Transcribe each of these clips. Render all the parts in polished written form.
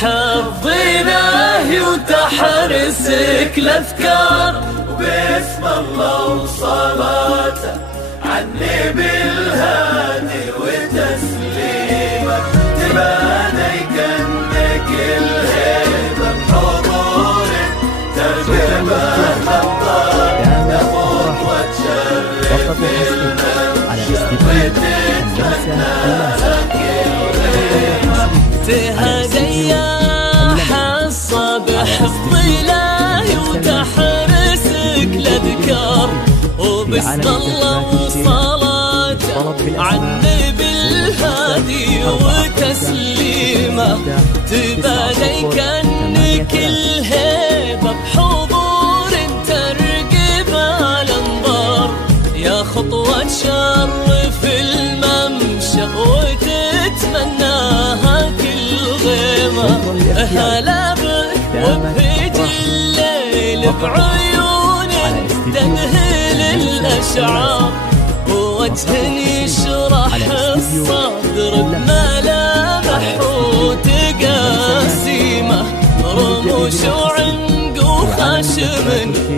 حفظ إلهي وتحرسك الأذكار، وباسم الله وصلاته عالنبي الهادي وتسليمه، تباني كأنك الهيبة بحضور تركبه خطار، تفوت وتشرف بالممشى وتتمنى كل غيمة. تهديا حصة بحفظ إلهي وتحرسك الأذكار، وباسم الله وصلاته عالنبي الهادي وتسليمه، تباني كأنك الهيبة بحضور ترقبها الأنظار، يا خطوة تشرف الممشى وتتمناها كل غيمة. هلا بك وبهدي الليل بعيونك تذهل الأشعار، ووجه يشرح الصدر بملامح وتقاسيمه، رموش وعنق وخشم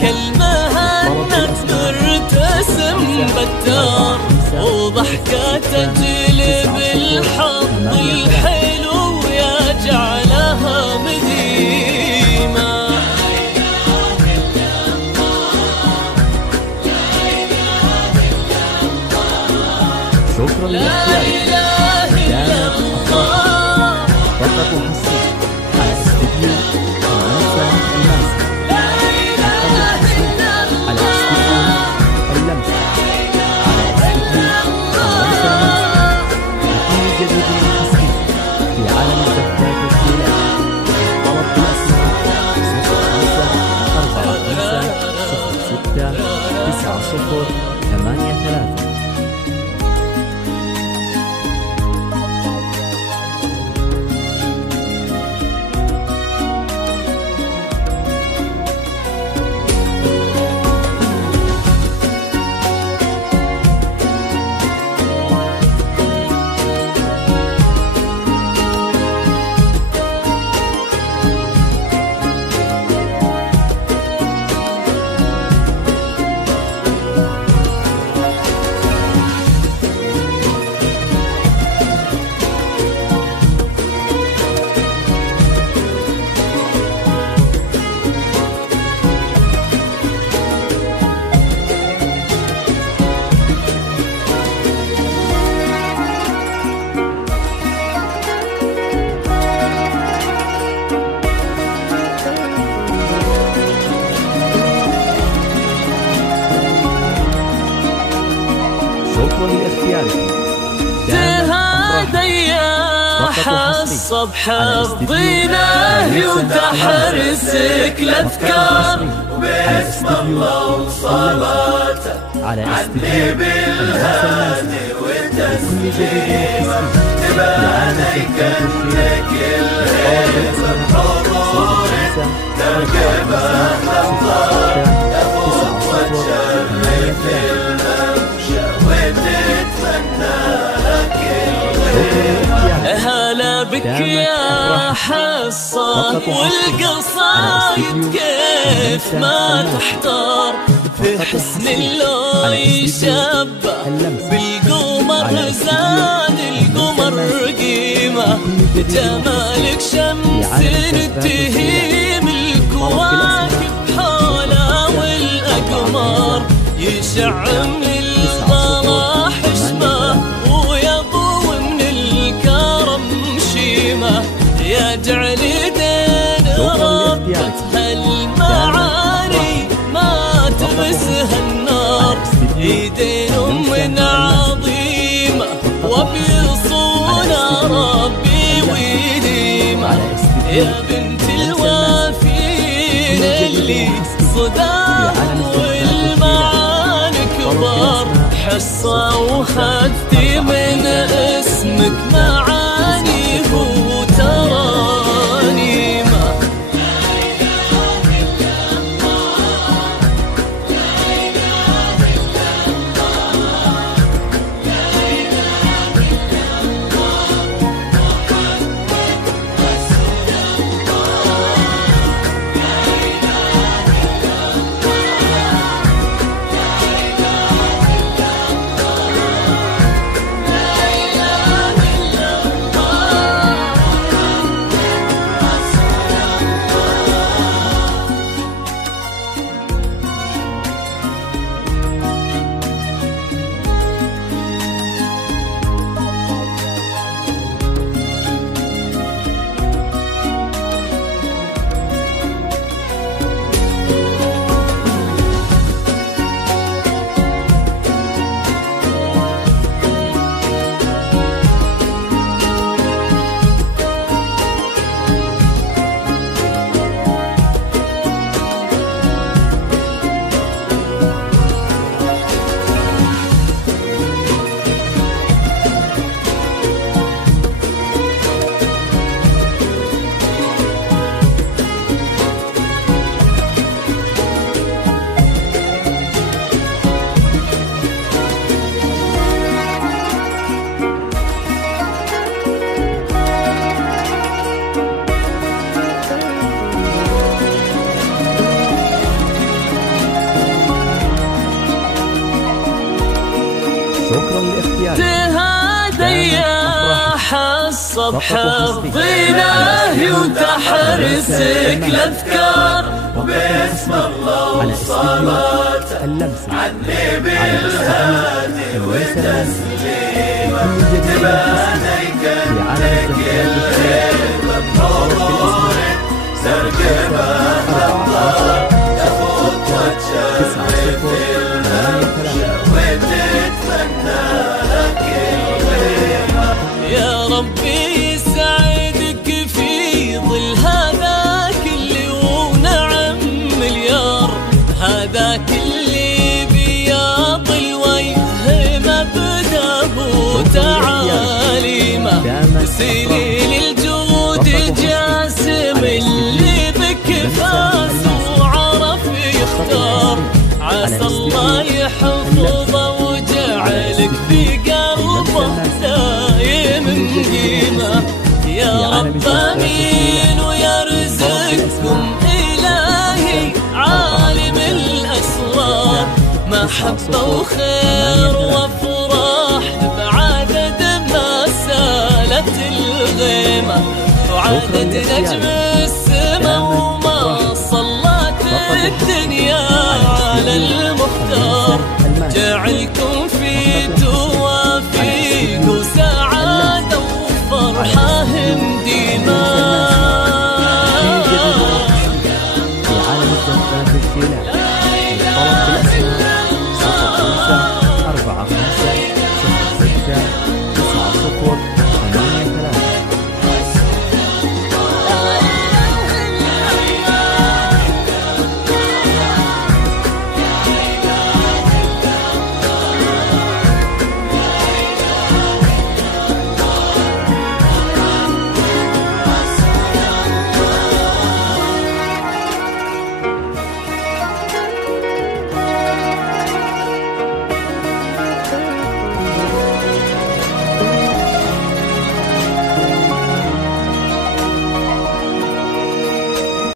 كالمهنة مرتسم بتار، وضحكة تجلب الحظ الحلو يجعلها مديمة. شكرا للاختيار. كانت أخبار فقط وحصريا على استديو المنصة الماسكة. لا إله إلا الله، على استديو اللمسة، على استديو المنصة الماسكة. وكل جديد حصري في عالم الدفات والسيلات. طلب بالأسماء 0545069083. شكرا لاختياركم. تهديا حصة بحفظ إلهي وتحرسك الأذكار، وباسم الله وصلاته عالنبي الهادي وتسليمه، تباني كأنك الهيبة بحضور تركبها خطار، تفوت وتشرف الممشى وتتمناها كل غيمة. هلا بك يا حصة والقصايد كيف ما تحتار، في حسن اللون يشبه بالقمر زاد القمر قيمة، جمالك شمس تهيم الكواكب حولها والأقمار، يشع من الغلا حشمة ويضو من الكرم شيمة، يجعل دين ربة هالمعاني ما تمسها النار، ايدين من عظيمة وبيصونها ربي ويديمة، يا بنت الوافين اللي صداهم والمعاني كبار، حصة وخدتي من اسمك معاني وترانيمة. شكرا لاختيارك. تهادى يا الصبح رضيناه وتحرسك الأذكار وباسم الله وصلاته عني بلادي وتسليمه تبانيك الخير بنور زرق باب تفوت وتشرف المنشر وتتمنى لك الغيمة. يا ربي يسعدك في ظل هذاك اللي ونعم مليار، هذاك اللي بياض الوجه مبداه وتعاليمه، سليل الجود جاسم اللي بك فاز وعرف يختار، عسى الله يحفظه وجعلك في قلبه دايم قيمه. يا رب امين ويرزقكم الهي عالم الاسرار، محبه وخير وافراح بعدد ما سالت الغيمه، وعدد نجم السما وما صلت الدنيا على المختار، جعلكم